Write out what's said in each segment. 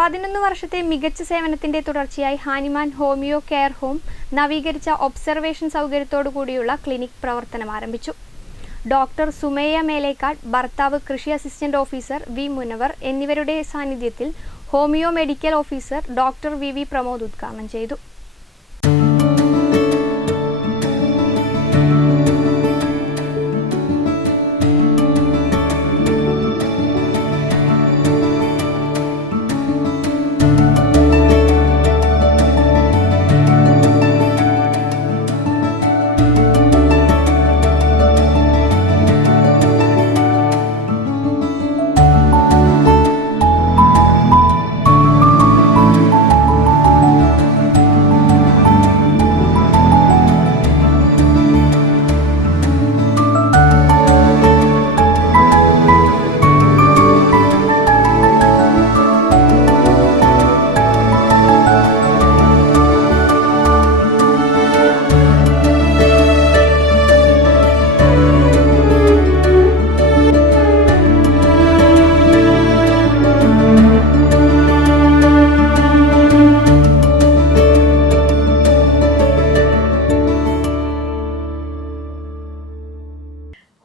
11 വർഷത്തെ മികച്ച സേവനത്തിന്റെ തുടർച്ചയായി ഹാനിമാൻ ഹോമിയോ കെയർ ഹോം നവീകരിച്ച ഒബ്സർവേഷൻ സൗകര്യത്തോടു കൂടിയുള്ള ക്ലിനിക് പ്രവർത്തനം ആരംഭിച്ചു. ഡോക്ടർ സുമയ്യ മേലേക്കാട്, ഭർത്താവ് കൃഷി അസിസ്റ്റന്റ് ഓഫീസർ വി മുനവർ എന്നിവരുടെ സാന്നിധ്യത്തിൽ homoeo medical officer doctor V Pramod ഉദ്ഘാടനം ചെയ്തു.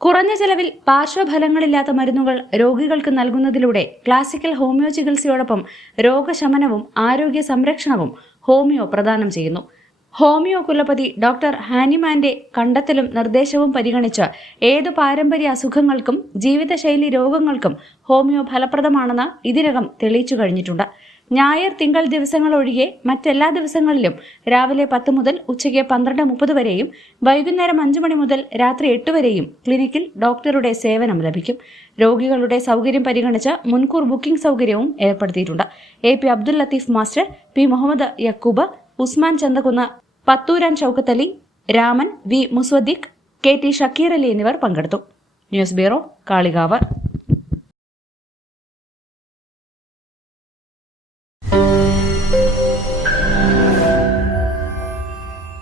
കുറഞ്ഞ ചെലവിൽ പാർശ്വഫലങ്ങളില്ലാത്ത മരുന്നുകൾ രോഗികൾക്ക് നൽകുന്നതിലൂടെ ക്ലാസിക്കൽ ഹോമിയോ ചികിത്സയോടൊപ്പം രോഗശമനവും ആരോഗ്യ സംരക്ഷണവും ഹോമിയോ പ്രദാനം ചെയ്യുന്നു. ഹോമിയോ കുലപതി ഡോക്ടർ ഹാനിമാന്റെ കണ്ടെത്തലും നിർദ്ദേശവും പരിഗണിച്ച് ഏതു പാരമ്പര്യ അസുഖങ്ങൾക്കും ജീവിതശൈലി രോഗങ്ങൾക്കും ഹോമിയോ ഫലപ്രദമാണെന്ന് ഇതിനകം തെളിയിച്ചു കഴിഞ്ഞിട്ടുണ്ട്. ഞായർ, തിങ്കൾ ദിവസങ്ങൾ ഒഴികെ മറ്റെല്ലാ ദിവസങ്ങളിലും രാവിലെ 10 മുതൽ ഉച്ചയ്ക്ക് 12:30 വരെയും വൈകുന്നേരം 5 മണി മുതൽ രാത്രി 8 വരെയും ക്ലിനിക്കിൽ ഡോക്ടറുടെ സേവനം ലഭിക്കും. രോഗികളുടെ സൗകര്യം പരിഗണിച്ച് മുൻകൂർ ബുക്കിംഗ് സൗകര്യവും ഏർപ്പെടുത്തിയിട്ടുണ്ട്. AP Abdul Latheef master, P Muhammad Yakub, Usman Chanthakunnu, Pathuran Shoukathali, Raman, V Muswaddeeq, KT Shakeer Ali എന്നിവർ പങ്കെടുത്തു. News bureau, Kalikavu.